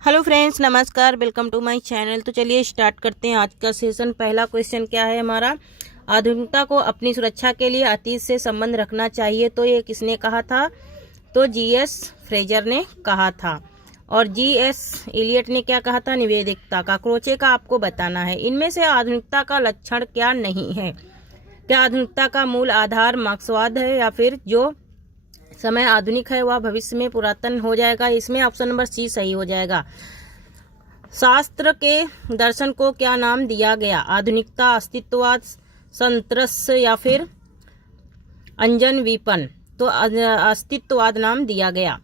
Hello friends, नमस्कार। Welcome to my channel. तो चलिए स्टार्ट करते हैं आज का सेशन। पहला क्वेश्चन क्या है हमारा, आधुनिकता को अपनी सुरक्षा के लिए अतीत से संबंध रखना चाहिए। तो ये किसने कहा था? तो जीएस फ्रेजर ने कहा था। और जीएस इलियट ने क्या कहा था? निवेदिकता का क्रोचे का आपको बताना है। इनमें से आधुनिकता का लक्षण क्या नहीं है? क्या आधुनिकता का मूल आधार मार्क्सवाद है, या फिर जो समय आधुनिक है वह भविष्य में पुरातन हो जाएगा? इसमें ऑप्शन नंबर सी सही हो जाएगा। शास्त्र के दर्शन को क्या नाम दिया गया? आधुनिकता, अस्तित्ववाद, संतरस, या फिर अंजन विपन? तो अस्तित्ववाद नाम दिया गया।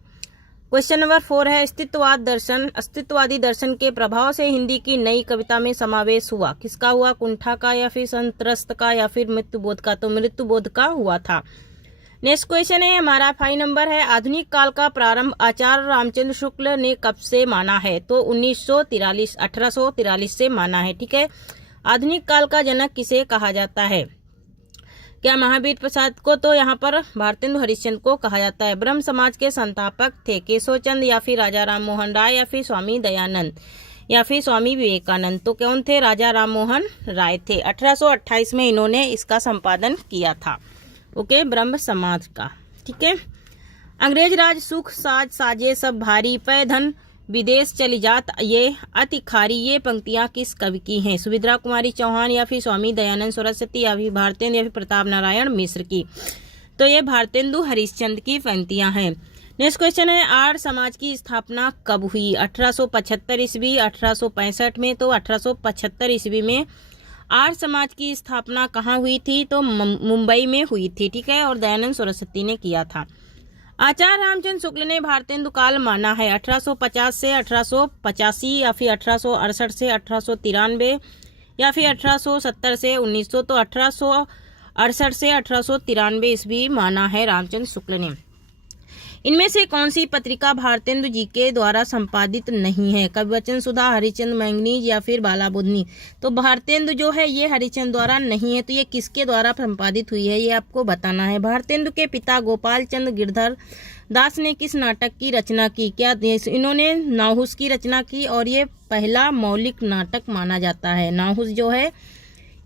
क्वेश्चन नंबर 4 है, अस्तित्ववाद दर्शन, अस्तित्ववादी दर्शन के प्रभाव से हिंदी की नई कविता में समावेश हुआ। किसका हुआ? कुंठा का, या फिर संतरस्त का, या फिर मृत्युबोध का? तो मृत्युबोध का हुआ था। नेक्स्ट क्वेश्चन है हमारा 5 नंबर है, आधुनिक काल का प्रारंभ आचार्य रामचंद्र शुक्ल ने कब से माना है? तो 1843 से माना है। ठीक है। आधुनिक काल का जनक किसे कहा जाता है? क्या महावीर प्रसाद को? तो यहाँ पर भारतेंदु हरिश्चंद्र को कहा जाता है। ब्रह्म समाज के संस्थापक थे केशव चंद्र, या फिर राजा राम मोहन राय, या फिर स्वामी दयानंद, या फिर स्वामी विवेकानंद? तो कौन थे? राजा राम मोहन राय थे। 1828 में इन्होंने इसका संपादन किया था। ओके, ब्रह्म समाज का। ठीक है। अंग्रेज राज सुख साज साजे सब भारी, पै धन विदेश चली जात ये अति खारी। ये पंक्तियां किस कवि की हैं? सुभद्रा कुमारी चौहान, या फिर स्वामी दयानंद सरस्वती, या फिर भारतेंदु, या फिर प्रताप नारायण मिश्र की? तो ये भारतेंदु हरिश्चंद्र की पंक्तियां हैं। नेक्स्ट क्वेश्चन है, आर्य समाज की स्थापना कब हुई? 1875 ईस्वी, 1865 में? तो 1875 ईस्वी में आर्य समाज की स्थापना कहाँ हुई थी? तो मुंबई में हुई थी। ठीक है। और दयानंद सरस्वती ने किया था। आचार्य रामचंद्र शुक्ल ने भारतेंदु काल माना है 1850 से 1885, या फिर 1868 से 1893, या फिर 1870 से 1900? तो 1868 से 1893 ईस्वी माना है रामचंद्र शुक्ल ने। इनमें से कौन सी पत्रिका भारतेंदु जी के द्वारा संपादित नहीं है? कविवचन सुधा, हरिचंद मैंगनीज, या फिर बाला बुधनी? तो भारतेंदु जो है ये हरिचंद द्वारा नहीं है। तो ये किसके द्वारा संपादित हुई है, ये आपको बताना है। भारतेंदु के पिता गोपाल चंद्र गिरधर दास ने किस नाटक की रचना की? क्या इन्होंने नाहुस की रचना की, और ये पहला मौलिक नाटक माना जाता है। नाहुस जो है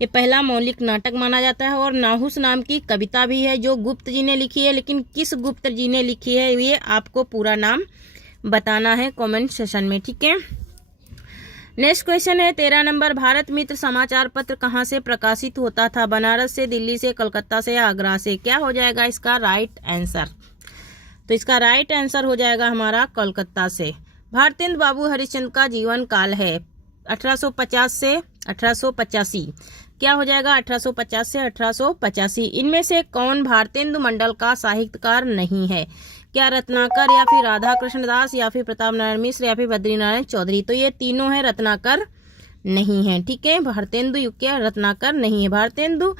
ये पहला मौलिक नाटक माना जाता है। और नाहुस नाम की कविता भी है जो गुप्त जी ने लिखी है, लेकिन किस गुप्त जी ने लिखी है ये आपको पूरा नाम बताना है कमेंट सेशन में। ठीक है। नेक्स्ट क्वेश्चन है 13 नंबर, भारत मित्र समाचार पत्र कहाँ से प्रकाशित होता था? बनारस से, दिल्ली से, कलकत्ता से, या आगरा से? क्या हो जाएगा इसका राइट आंसर? तो इसका राइट आंसर हो जाएगा हमारा कलकत्ता से। भारतेंदु बाबू हरिश्चंद्र का जीवन काल है 1850 से 1885। क्या हो जाएगा? 1850 से 1885। इनमें से कौन भारतेंदु मंडल का साहित्यकार नहीं है? क्या रत्नाकर, या फिर राधा कृष्ण दास, या फिर प्रताप नारायण मिश्र, या फिर बद्रीनारायण चौधरी? तो ये तीनों है, रत्नाकर नहीं है। ठीक है। भारतेंदु युग के रत्नाकर नहीं है। भारतेंदु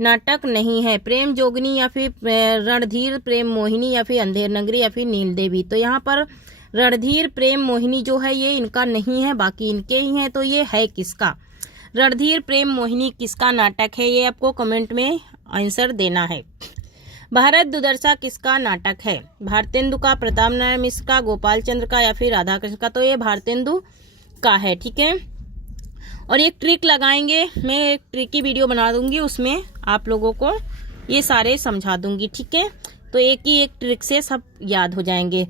नाटक नहीं है। प्रेम जोगनी, या फिर रणधीर प्रेम मोहिनी, या फिर अंधेर नगरी, या फिर नील देवी? तो यहाँ पर रणधीर प्रेम मोहिनी जो है ये इनका नहीं है, बाकी इनके ही हैं। तो ये है किसका? रणधीर प्रेम मोहिनी किसका नाटक है? ये आपको कमेंट में आंसर देना है। भारत दुर्दशा किसका नाटक है? भारतेंदु का, प्रताप नारायण मिश्र का, गोपाल चंद्र का, या फिर राधा कृष्ण का? तो ये भारतेंदु का है। ठीक है। और एक ट्रिक लगाएंगे, मैं एक ट्रिक की वीडियो बना दूंगी, उसमें आप लोगों को ये सारे समझा दूंगी। ठीक है। तो एक ही एक ट्रिक से सब याद हो जाएंगे।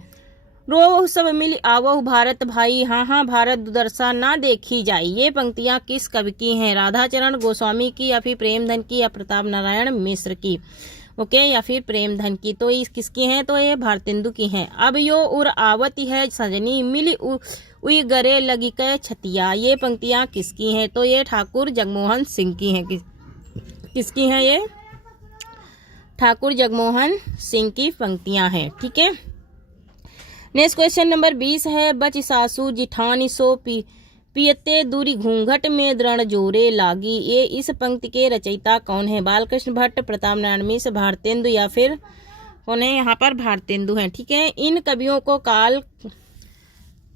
रो सब मिल आवो भारत भाई, हाँ हाँ भारत दुर्दशा ना देखी जाई। ये पंक्तियां किस कवि की हैं? राधाचरण गोस्वामी की, या फिर प्रेमधन की, या प्रताप नारायण मिश्र की? ओके, या फिर प्रेमधन की? तो इस किसकी हैं? तो ये भारतेंदु की हैं। अब यो उर आवती है सजनी, मिली उई गरे लगी कै छतिया। ये पंक्तियां किसकी हैं? तो ये ठाकुर जगमोहन सिंह की हैं। किसकी हैं ये? ठाकुर जगमोहन सिंह की पंक्तियां हैं। ठीक है। नेक्स्ट क्वेश्चन नंबर 20 है, बच सासू जिठानी सो पियते दूरी घूंघट में दृढ़ जोरे लागी। ये इस पंक्ति के रचयिता कौन है? बालकृष्ण भट्ट, प्रताप नारायण मिश्र, भारतेंदु, या फिर कौन है? यहाँ पर भारतेंदु हैं। ठीक है। इन कवियों को काल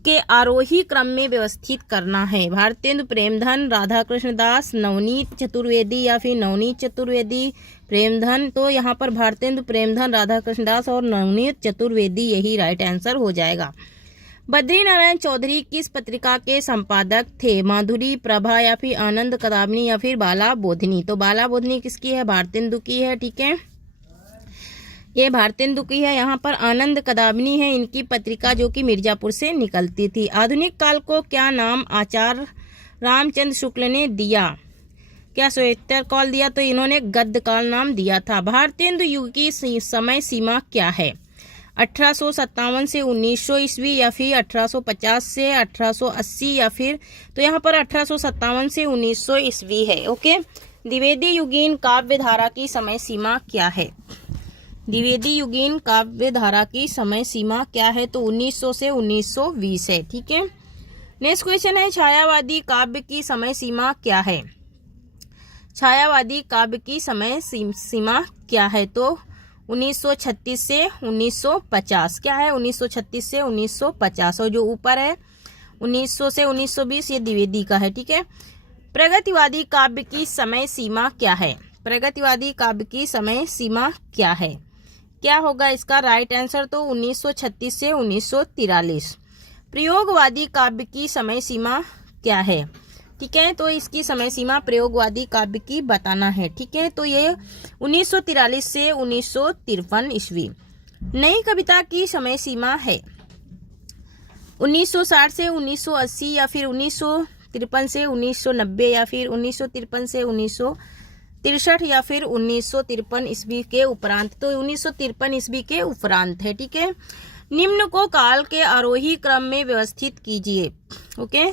के आरोही क्रम में व्यवस्थित करना है। भारतेंदु, प्रेमधन, राधा कृष्ण दास, नवनीत चतुर्वेदी, या फिर नवनीत चतुर्वेदी, प्रेमधन? तो यहाँ पर भारतेंदु, प्रेमधन, राधा कृष्ण दास और नवनीत चतुर्वेदी, यही राइट आंसर हो जाएगा। बद्री नारायण चौधरी किस पत्रिका के संपादक थे? माधुरी, प्रभा या फिर आनंद कदामिनी या फिर बाला बोधिनी? तो बाला बोधिनी किसकी है? भारतेंदु की है। ठीक है, ये भारतेंदु की है। यहाँ पर आनंद कदामिनी है इनकी पत्रिका, जो कि मिर्जापुर से निकलती थी। आधुनिक काल को क्या नाम आचार्य रामचंद्र शुक्ल ने दिया? क्या श्वेतर काल दिया? तो इन्होंने गद्य काल नाम दिया था। भारतेंदु युग की समय सीमा क्या है? 1857 से 1900 ईस्वी या फिर 1850 से 1880 या फिर, तो यहाँ पर 1857 से 1900 ईस्वी है। ओके, द्विवेदी युगीन काव्य धारा की समय सीमा क्या है? द्विवेदी युगीन काव्य धारा की समय सीमा क्या है? तो 1900 से 1920 है। ठीक है, नेक्स्ट क्वेश्चन है, छायावादी काव्य की समय सीमा क्या है? छायावादी काव्य की समय सीमा क्या है? तो 1936 से 1950। क्या है? 1936 से 1950, और जो ऊपर है 1900 से 1920 ये द्विवेदी का है। ठीक है, प्रगतिवादी काव्य की समय सीमा क्या है? प्रगतिवादी काव्य की समय सीमा क्या है? क्या होगा इसका राइट आंसर? तो 1936 से 1943। प्रयोगवादी काव्य की समय सीमा क्या है? ठीक है, तो इसकी समय सीमा प्रयोगवादी काव्य की बताना है। ठीक है, तो ये 1943 से 1953 ईस्वी। नई कविता की समय सीमा है 1960 से 1980 या फिर 1953 से 1990 या फिर 1953 से 1963 या फिर 1953 ईस्वी के उपरांत। तो 1953 ईस्वी के उपरांत है। ठीक है, निम्न को काल के आरोही क्रम में व्यवस्थित कीजिए। ओके,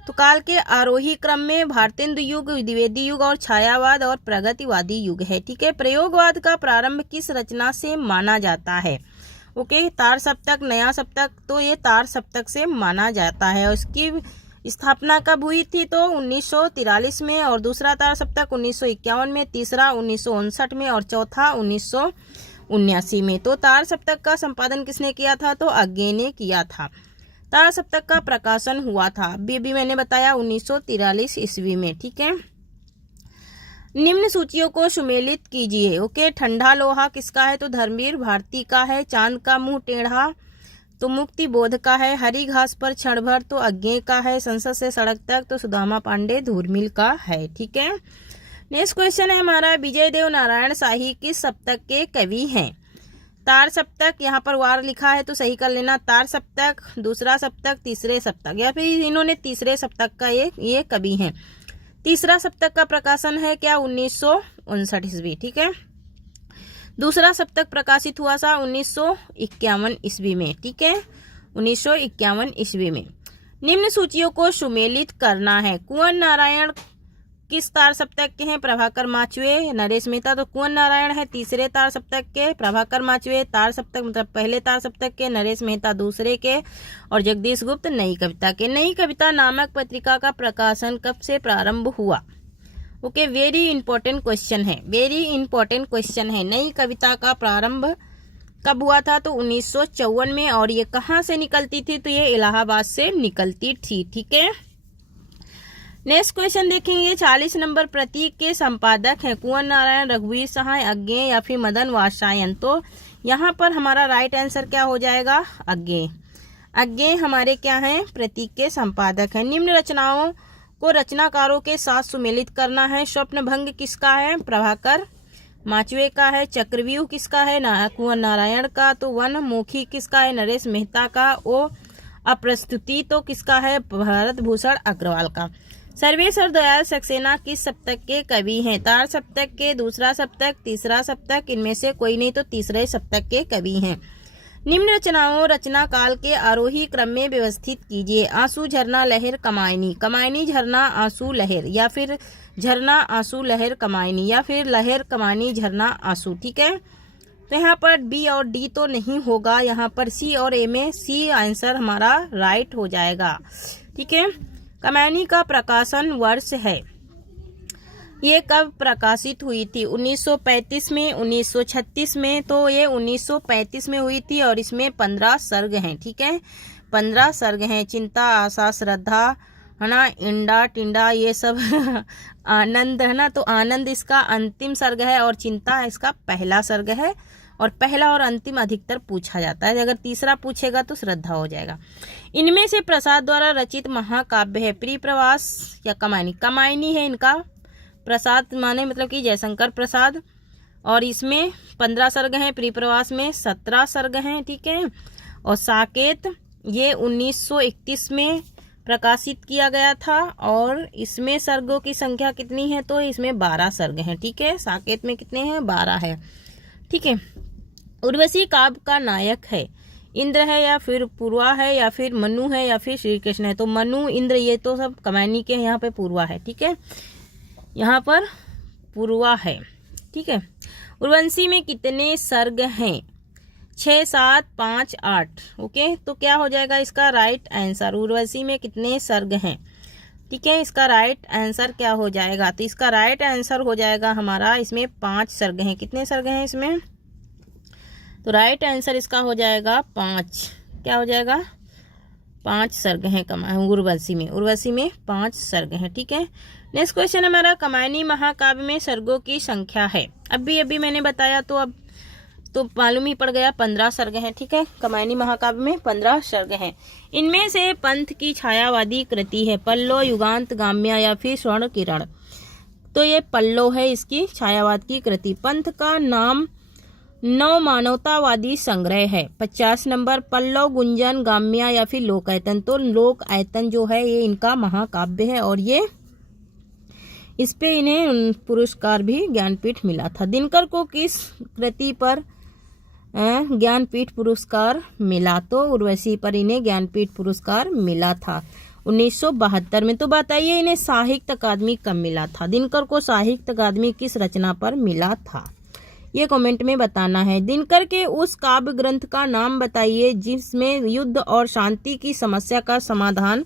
तो काल के आरोही क्रम में भारतेंदु युग, द्विवेदी युग और छायावाद और प्रगतिवादी युग है। ठीक है, प्रयोगवाद का प्रारंभ किस रचना से माना जाता है? ओके, तार सप्तक, नया सप्तक, तो ये तार सप्तक से माना जाता है। और इसकी स्थापना कब हुई थी? तो 1943 में, और दूसरा तार सप्तक 1951 में, तीसरा 1959 में और चौथा 1979 में। तो तार सप्तक का संपादन किसने किया था? तो अज्ञे ने किया था। तार सप्तक का प्रकाशन हुआ था अभी मैंने बताया 1943 ईस्वी में। ठीक है, निम्न सूचियों को सुमेलित कीजिए। ओके, ठंडा लोहा किसका है? तो धर्मवीर भारती का है। चांद का मुंह टेढ़ा तो मुक्ति बोध का है। हरी घास पर क्षण भर तो अज्ञे का है। संसद से सड़क तक तो सुदामा पांडे धूर्मिल का है। ठीक है, नेक्स्ट क्वेश्चन है हमारा, विजय देव नारायण शाही किस सप्तक के कवि हैं? तार सप्तक, यहाँ पर वार लिखा है तो सही कर लेना। तार सप्तक, दूसरा सप्तक, तीसरे सप्तक, या फिर इन्होंने तीसरे सप्तक का ये कवि हैं। तीसरा सप्तक का प्रकाशन है क्या? 1959 ईस्वी। ठीक है, दूसरा सप्तक प्रकाशित हुआ था 1951 ईस्वी में। ठीक है, 1951 ईस्वी में। निम्न सूचियों को सुमेलित करना है। कुंवर नारायण किस तार सप्तक के हैं? प्रभाकर माचवे, नरेश मेहता, तो कुंवर नारायण है तीसरे तार सप्तक के, प्रभाकर माचवे तार सप्तक मतलब पहले तार सप्तक के, नरेश मेहता दूसरे के, और जगदीश गुप्त नई कविता के। नई कविता नामक पत्रिका का प्रकाशन कब से प्रारंभ हुआ? ओके, वेरी इंपॉर्टेंट क्वेश्चन है, वेरी इंपॉर्टेंट क्वेश्चन है। नई कविता का प्रारंभ कब हुआ था? तो 1954 में। और ये कहाँ से निकलती थी? तो ये इलाहाबाद से निकलती थी। ठीक है, नेक्स्ट क्वेश्चन देखेंगे। 40 नंबर प्रतीक के संपादक हैं कुंवर नारायण, रघुवीर सहाय, अज्ञे या फिर मदन वात्स्यायन। तो यहाँ पर हमारा राइट आंसर क्या हो जाएगा? अज्ञे। अज्ञे हमारे क्या हैं? प्रतीक के संपादक हैं। निम्न रचनाओं को रचनाकारों के साथ सुमेलित करना है। स्वप्न भंग किसका है? प्रभाकर माचवे का है। चक्रव्यूह किसका है? कुंवर नारायण का। तो वनमुखी किसका है? नरेश मेहता का। ओ अप्रस्तुति तो किसका है? भरत भूषण अग्रवाल का। सर्वेश्वर दयाल सक्सेना किस सप्तक के कवि हैं? तार सप्तक के, दूसरा सप्तक, तीसरा सप्तक, इनमें से कोई नहीं तो तीसरे सप्तक के कवि हैं। निम्न रचनाओं रचना काल के आरोही क्रम में व्यवस्थित कीजिए। आंसू, झरना, लहर, कमायनी। कमायनी, झरना, आंसू, लहर, या फिर झरना, आंसू, लहर, कमायनी, या फिर लहर, कमानी, झरना, आंसू। ठीक है, तो यहाँ पर बी और डी तो नहीं होगा, यहाँ पर सी और ए में सी आंसर हमारा राइट हो जाएगा। ठीक है, कमायनी का प्रकाशन वर्ष है, ये कब प्रकाशित हुई थी? 1935 में, 1936 में। तो ये 1935 में हुई थी और इसमें 15 सर्ग हैं। ठीक है, 15 सर्ग हैं। चिंता, आशा, श्रद्धा है ना, इंडा, टिंडा, ये सब आनंद है ना, तो आनंद इसका अंतिम सर्ग है और चिंता इसका पहला सर्ग है और पहला और अंतिम अधिकतर पूछा जाता है। अगर तीसरा पूछेगा तो श्रद्धा हो जाएगा। इनमें से प्रसाद द्वारा रचित महाकाव्य है प्रियप्रवास या कमायनी। कमायनी है इनका, प्रसाद माने मतलब कि जयशंकर प्रसाद, और इसमें 15 सर्ग हैं, प्रियप्रवास में 17 सर्ग हैं, ठीक है। और साकेत ये 1931 में प्रकाशित किया गया था, और इसमें सर्गों की संख्या कितनी है, तो इसमें 12 सर्ग हैं, ठीक है। साकेत में कितने हैं, 12 है, ठीक है। उर्वशी काव्य का नायक है इंद्र है या फिर पूर्वा है या फिर मनु है या फिर श्री कृष्ण है। तो मनु, इंद्र ये तो सब कमायनी के, यहाँ पे पूर्वा है, ठीक है, यहाँ पर पूर्वा है, ठीक है। उर्वशी में कितने सर्ग हैं, 6, 7, 5, 8, ओके। तो क्या हो जाएगा इसका राइट आंसर, उर्वशी में कितने सर्ग हैं, ठीक है। इसका राइट आंसर क्या हो जाएगा, तो इसका राइट आंसर हो जाएगा हमारा, इसमें 5 सर्ग हैं। कितने सर्ग हैं इसमें, तो राइट आंसर इसका हो जाएगा 5। क्या हो जाएगा, 5 सर्ग हैं उर्वशी में। उर्वशी में 5 सर्ग हैं, ठीक है। नेक्स्ट क्वेश्चन हमारा, कमायनी महाकाव्य में सर्गों की संख्या है। अभी मैंने बताया तो अब तो मालूम ही पड़ गया, 15 सर्ग हैं, ठीक है। कमायनी महाकाव्य में 15 सर्ग हैं। इनमें से पंथ की छायावादी कृति है पल्लो, युगांत, गाम्या या फिर स्वर्ण किरण। तो ये पल्लो है इसकी छायावाद की कृति। पंथ का नाम नव मानवतावादी संग्रह है 50 नंबर। पल्लव, गुंजन, गाम्या या फिर लोक आयतन। तो लोक आयतन जो है ये इनका महाकाव्य है, और ये इस पे इन्हें पुरस्कार भी ज्ञानपीठ मिला था। दिनकर को किस कृति पर ज्ञानपीठ पुरस्कार मिला, तो उर्वशी पर इन्हें ज्ञानपीठ पुरस्कार मिला था 1972 में। तो बताइए इन्हें साहित्य अकादमी कब मिला था, दिनकर को साहित्य अकादमी किस रचना पर मिला था, ये कमेंट में बताना है। दिनकर के उस काव्य ग्रंथ का नाम बताइए जिसमें युद्ध और शांति की समस्या का समाधान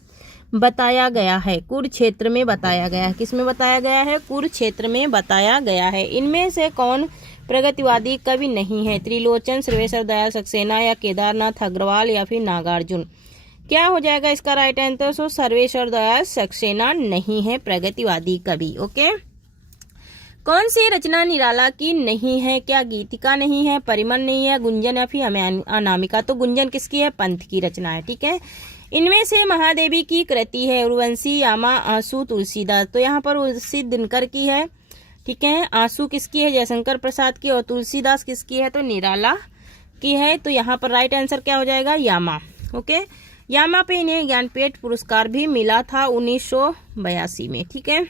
बताया गया है। कुरुक्षेत्र में बताया गया है। किसमें बताया गया है, कुरुक्षेत्र में बताया गया है। इनमें से कौन प्रगतिवादी कवि नहीं है, त्रिलोचन, सर्वेश्वर दयाल सक्सेना या केदारनाथ अग्रवाल या फिर नागार्जुन। क्या हो जाएगा इसका राइट आंसर, सो सर्वेश्वर दयाल सक्सेना नहीं है प्रगतिवादी कवि, ओके। कौन सी रचना निराला की नहीं है, क्या गीतिका नहीं है, परिमल नहीं है, गुंजन या फिर अनामिका। तो गुंजन किसकी है, पंथ की रचना है, ठीक है। इनमें से महादेवी की कृति है उर्वशी, यामा, आंसू, तुलसीदास। तो यहाँ पर उर्वशी दिनकर की है, ठीक है। आंसू किसकी है, जयशंकर प्रसाद की, और तुलसीदास किसकी है, तो निराला की है। तो यहाँ पर राइट आंसर क्या हो जाएगा, यामा, ओके। यामा पे इन्हें ज्ञानपीठ पुरस्कार भी मिला था 1982 में, ठीक है।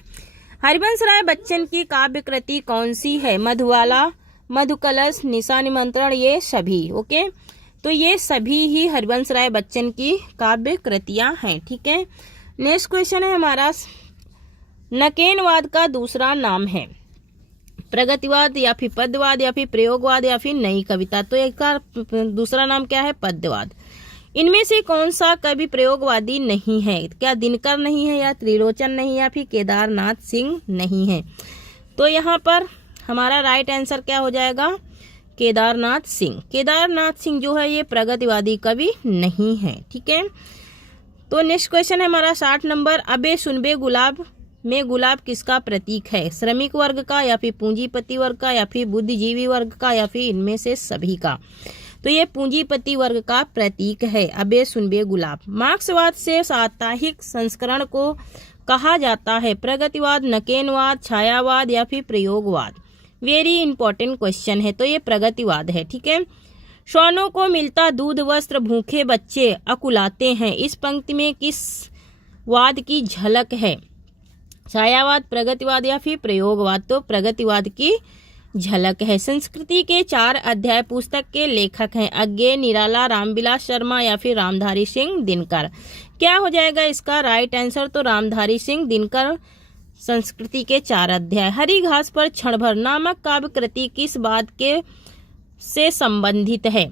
हरिवंश राय बच्चन की काव्य कृति कौन सी है, मधुबाला, मधुकलश, निशा निमंत्रण, ये सभी, ओके। तो ये सभी ही हरिवंश राय बच्चन की काव्य कृतियां हैं, ठीक है। नेक्स्ट क्वेश्चन है हमारा, नकेनवाद का दूसरा नाम है प्रगतिवाद या फिर पद्यवाद या फिर प्रयोगवाद या फिर नई कविता। तो इसका दूसरा नाम क्या है, पद्यवाद। इनमें से कौन सा कवि प्रयोगवादी नहीं है, क्या दिनकर नहीं है या त्रिलोचन नहीं या फिर केदारनाथ सिंह नहीं है। तो यहाँ पर हमारा राइट आंसर क्या हो जाएगा, केदारनाथ सिंह। केदारनाथ सिंह जो है ये प्रगतिवादी कवि नहीं है, ठीक है। तो नेक्स्ट क्वेश्चन है हमारा 60 नंबर, अबे सुनबे गुलाब में गुलाब किसका प्रतीक है, श्रमिक वर्ग का या फिर पूंजीपति वर्ग का या फिर बुद्धिजीवी वर्ग का या फिर इनमें से सभी का। तो ये पूंजीपति वर्ग का प्रतीक है अबे सुनबे गुलाब। मार्क्सवाद से साप्ताहिक संस्करण को कहा जाता है प्रगतिवाद, नकेनवाद, छायावाद या फिर प्रयोगवाद। वेरी इंपॉर्टेंट क्वेश्चन है, तो ये प्रगतिवाद है, ठीक है। श्वानों को मिलता दूध वस्त्र भूखे बच्चे अकुलाते हैं, इस पंक्ति में किस वाद की झलक है, छायावाद, प्रगतिवाद या फिर प्रयोगवाद। तो प्रगतिवाद की झलक है। संस्कृति के 4 अध्याय पुस्तक के लेखक हैं अज्ञे, निराला, रामविलास शर्मा या फिर रामधारी सिंह दिनकर। क्या हो जाएगा इसका राइट आंसर, तो रामधारी सिंह दिनकर संस्कृति के 4 अध्याय। हरी घास पर क्षण भर नामक काव्य कृति किस बात के से संबंधित है,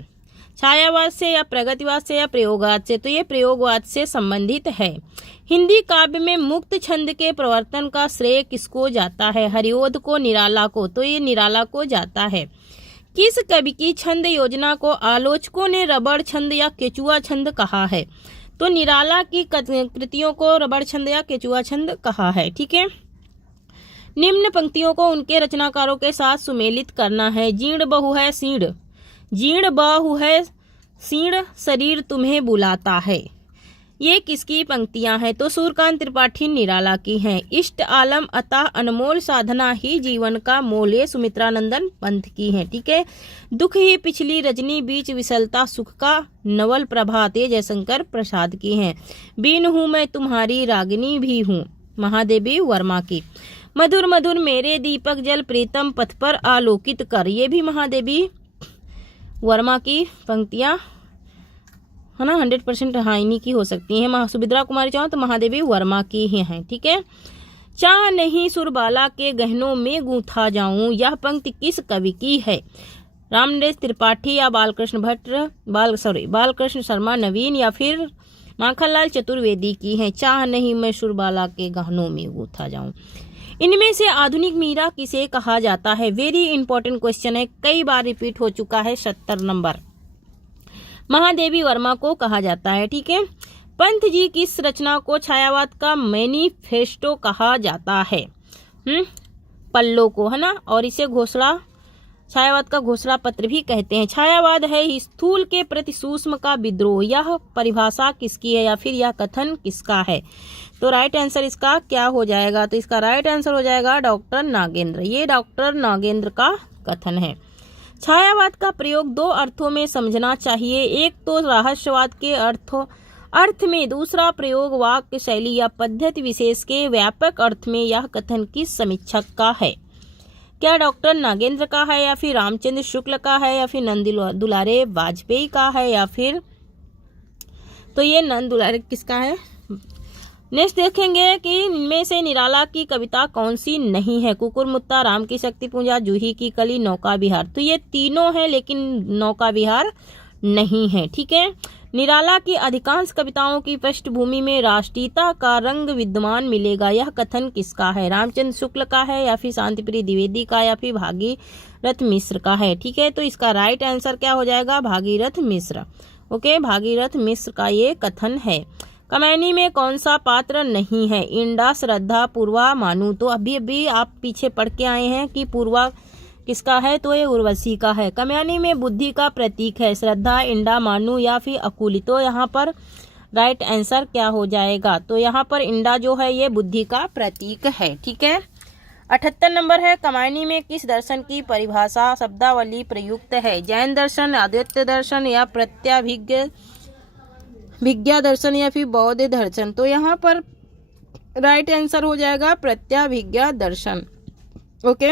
छायावाद से या प्रगतिवाद से या प्रयोगवाद से। तो ये प्रयोगवाद से संबंधित है। हिंदी काव्य में मुक्त छंद के प्रवर्तन का श्रेय किसको जाता है, हरिओध को, निराला को। तो ये निराला को जाता है। किस कवि की छंद योजना को आलोचकों ने रबड़ छंद या केचुआ छंद कहा है। तो निराला की कृतियों को रबड़ छंद या केचुआ छंद कहा है, ठीक है। निम्न पंक्तियों को उनके रचनाकारों के साथ सुमेलित करना है। जीर्ण बहु है सीढ़, जीर्ण बाहु है सीर्ण शरीर तुम्हें बुलाता है। ये किसकी पंक्तियां हैं? तो सूर्यकांत त्रिपाठी निराला की हैं। इष्ट आलम अतः अनमोल साधना ही जीवन का मोल, ये सुमित्रानंदन पंत की हैं। ठीक है। दुख ही पिछली रजनी बीच विसलता सुख का नवल प्रभात, ये जयशंकर प्रसाद की हैं। बीन हूँ मैं तुम्हारी रागिनी भी हूँ, महादेवी वर्मा की। मधुर मधुर मेरे दीपक जल प्रीतम पथ पर आलोकित कर, ये भी महादेवी वर्मा की पंक्तियां है ना, 100% हाइनी की हो सकती हैं। सुभद्रा कुमारी चाहो तो महादेवी वर्मा की ही हैं। ठीक है। चाह नहीं सुरबाला के गहनों में गूंथा जाऊं, यह पंक्ति किस कवि की है? रामनरेश त्रिपाठी या बालकृष्ण भट्ट, बालकृष्ण शर्मा नवीन या फिर माखनलाल चतुर्वेदी की है। चाह नहीं मैं सुरबाला के गहनों में गूंथा जाऊं। इनमें से आधुनिक मीरा किसे कहा जाता है? वेरी इंपॉर्टेंट क्वेश्चन है, कई बार रिपीट हो चुका है। 70 नंबर महादेवी वर्मा को कहा जाता है। ठीक है। पंत जी की इस रचना को छायावाद का मैनिफेस्टो कहा जाता है। पल्लो को, है ना, और इसे घोषणा, छायावाद का घोषणा पत्र भी कहते हैं। छायावाद है स्थूल के प्रति सूक्ष्म का विद्रोह, यह परिभाषा किसकी है या फिर यह कथन किसका है? तो राइट आंसर इसका क्या हो जाएगा? तो इसका राइट आंसर हो जाएगा डॉक्टर नागेंद्र। ये डॉक्टर नागेंद्र का कथन है। छायावाद का प्रयोग दो अर्थों में समझना चाहिए, एक तो रहस्यवाद के अर्थ में, दूसरा प्रयोग वाक्य शैली या पद्धति विशेष के व्यापक अर्थ में। यह कथन किस समीक्षक का है? क्या डॉक्टर नागेंद्र का है या फिर रामचंद्र शुक्ल का है या फिर नंद दुलारे वाजपेयी का है या फिर, तो ये नंद दुलारे किसका है? नेक्स्ट देखेंगे कि इनमें से निराला की कविता कौन सी नहीं है? कुकुरमुत्ता, राम की शक्ति पूजा, जूही की कली, नौका विहार। तो ये तीनों है लेकिन नौका विहार नहीं है। ठीक है। निराला की अधिकांश कविताओं की पृष्ठभूमि में राष्ट्रीयता का रंग विद्यमान मिलेगा, यह कथन किसका है? रामचंद्र शुक्ल का है या फिर शांतिप्रिय द्विवेदी का या फिर भागीरथ मिश्र का है? ठीक है। तो इसका राइट आंसर क्या हो जाएगा? भागीरथ मिश्र। ओके, भागीरथ मिश्र का ये कथन है। कमैनी में कौन सा पात्र नहीं है? इंडा, श्रद्धा, पूर्वा, मानू। तो अभी आप पीछे पढ़ के आए हैं कि पूर्वा किसका है? तो ये उर्वशी का है। कमैनी में बुद्धि का प्रतीक है, श्रद्धा, इंडा, मानू या फिर अकुली। तो यहाँ पर राइट आंसर क्या हो जाएगा? तो यहाँ पर इंडा जो है ये बुद्धि का प्रतीक है। ठीक है। 78 नंबर है, कमैनी में किस दर्शन की परिभाषा शब्दावली प्रयुक्त है? जैन दर्शन, अद्वैत दर्शन या प्रत्याभिज्ञा दर्शन या फिर बौद्ध दर्शन। तो यहाँ पर राइट आंसर हो जाएगा प्रत्याभिज्ञा दर्शन। ओके।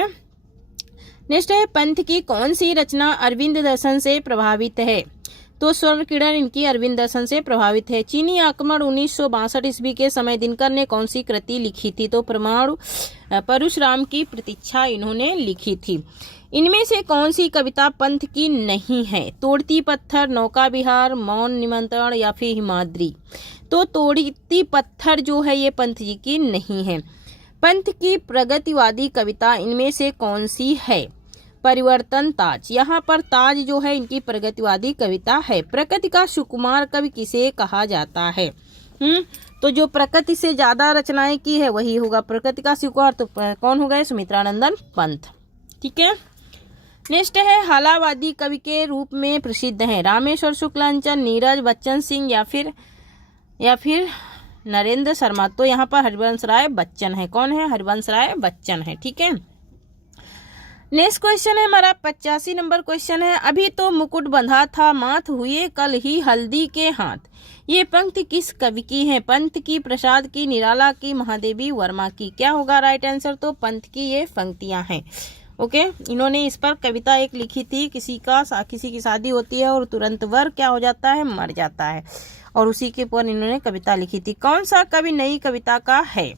नेक्स्ट है, पंथ की कौन सी रचना अरविंद दर्शन से प्रभावित है? तो स्वर्ण किरण इनकी अरविंद दर्शन से प्रभावित है। चीनी आक्रमण 1962 ईस्वी के समय दिनकर ने कौन सी कृति लिखी थी? तो परशुराम की प्रतीक्षा इन्होंने लिखी थी। इनमें से कौन सी कविता पंथ की नहीं है? तोड़ती पत्थर, नौका विहार, मौन निमंत्रण या फिर हिमाद्री। तो तोड़ती पत्थर जो है ये पंथ जी की नहीं है। पंथ की प्रगतिवादी कविता इनमें से कौन सी है? परिवर्तन ताज, यहाँ पर ताज जो है इनकी प्रगतिवादी कविता है। प्रकृति का सुकुमार कवि किसे कहा जाता है? तो जो प्रकृति से ज्यादा रचनाएं की है वही होगा प्रकृति का सुकुमार। तो कौन हो गए? सुमित्रानंदन पंत। ठीक है। नेक्स्ट है, हालावादी कवि के रूप में प्रसिद्ध है। रामेश्वर शुक्लांचल, नीरज, बच्चन सिंह या फिर नरेंद्र शर्मा। तो यहाँ पर हरिवंश राय बच्चन है। कौन है? हरिवंश राय बच्चन है। ठीक है। नेक्स्ट क्वेश्चन है हमारा 85 नंबर क्वेश्चन है, अभी तो मुकुट बंधा था माथ हुए कल ही हल्दी के हाथ। ये पंक्ति किस कवि की है? पंत की, प्रसाद की, निराला की, महादेवी वर्मा की। क्या होगा राइट आंसर? तो पंत की ये पंक्तियां हैं। ओके। इन्होंने इस पर कविता एक लिखी थी, किसी की शादी होती है और तुरंत वर क्या हो जाता है? मर जाता है, और उसी के ऊपर इन्होंने कविता लिखी थी। कौन सा कवि नई कविता का है?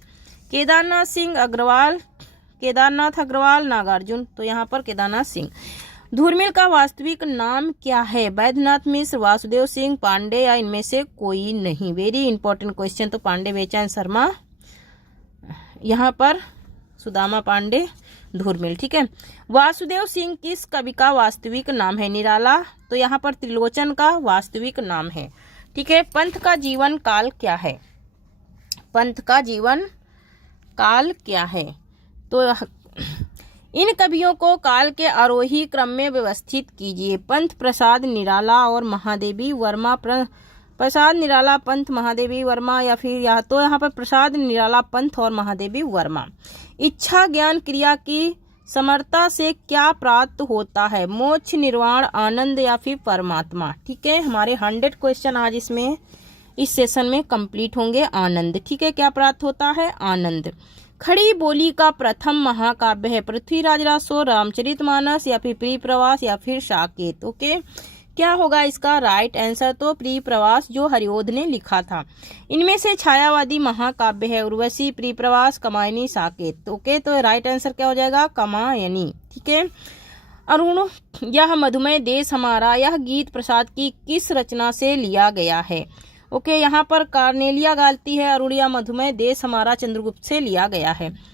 केदारनाथ अग्रवाल, नागार्जुन। तो यहाँ पर केदारनाथ सिंह। धूर्मिल का वास्तविक नाम क्या है? वैद्यनाथ मिश्र, वासुदेव सिंह, पांडे या इनमें से कोई नहीं। Very important question. तो पांडे बेचैन शर्मा, यहाँ पर सुदामा पांडे, धूर्मिल। ठीक है। वासुदेव सिंह किस कवि का वास्तविक नाम है? निराला। तो यहाँ पर त्रिलोचन का वास्तविक नाम है। ठीक है। पंथ का जीवन काल क्या है? पंथ का जीवन काल क्या है? तो इन कवियों को काल के आरोही क्रम में व्यवस्थित कीजिए। पंथ प्रसाद निराला और महादेवी वर्मा। प्रसाद निराला, पंथ, महादेवी वर्मा, या फिर यहाँ पर प्रसाद निराला, पंथ और महादेवी वर्मा। इच्छा ज्ञान क्रिया की समर्था से क्या प्राप्त होता है? मोक्ष, निर्वाण, आनंद या फिर परमात्मा। ठीक है, हमारे 100 क्वेश्चन आज इसमें इस सेशन में कंप्लीट होंगे। आनंद। ठीक है, क्या प्राप्त होता है? आनंद। खड़ी बोली का प्रथम महाकाव्य है? पृथ्वीराज रासो, रामचरितमानस या फिर प्रिय प्रवास या फिर साकेत। ओके, क्या होगा इसका राइट आंसर? तो प्रिय प्रवास, जो हरिओध ने लिखा था। इनमें से छायावादी महाकाव्य है? उर्वशी, प्रिय प्रवास, कामायनी, साकेत। ओके, तो राइट आंसर क्या हो जाएगा? कामायनी। ठीक है। अरुण, यह मधुमेह देश हमारा, यह गीत प्रसाद की किस रचना से लिया गया है? ओके, यहाँ पर कार्नेलिया गाती है अरुण, या मधुमेह देश हमारा चंद्रगुप्त से लिया गया है।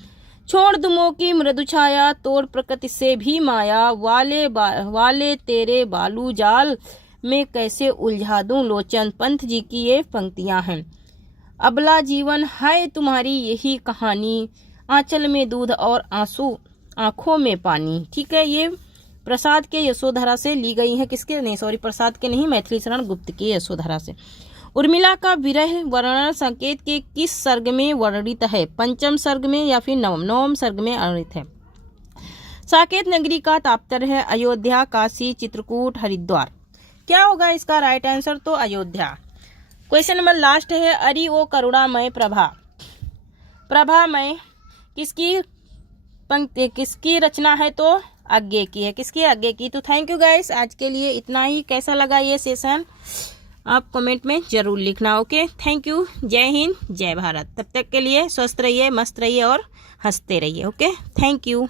छोड़ दुमों की मृदु छाया, तोड़ प्रकृति से भी माया, वाले तेरे बालू जाल में कैसे उलझा दूं लोचन। पंत जी की ये पंक्तियां हैं। अबला जीवन है तुम्हारी यही कहानी, आंचल में दूध और आंसू आंखों में पानी। ठीक है, ये प्रसाद के यशोधरा से ली गई है। किसके? नहीं, सॉरी, प्रसाद के नहीं, मैथिली शरण गुप्त के यशोधरा से। उर्मिला का विरह वर्णन संकेत के किस सर्ग में वर्णित है? पंचम सर्ग में या फिर नवम सर्ग में वर्णित है। साकेत नगरी का तात्पर्य है अयोध्या, काशी, चित्रकूट, हरिद्वार। क्या होगा इसका राइट आंसर? तो अयोध्या। क्वेश्चन नंबर लास्ट है। अरि ओ करुणामय प्रभा। प्रभामय किसकी रचना है? तो आज्ञे की है। किसकी? आज्ञे की। तो थैंक यू गाइस, आज के लिए इतना ही। कैसा लगा ये सेशन आप कमेंट में जरूर लिखना। Okay, thank you. जय हिंद, जय भारत। तब तक के लिए स्वस्थ रहिए, मस्त रहिए और हंसते रहिए। Okay, thank you.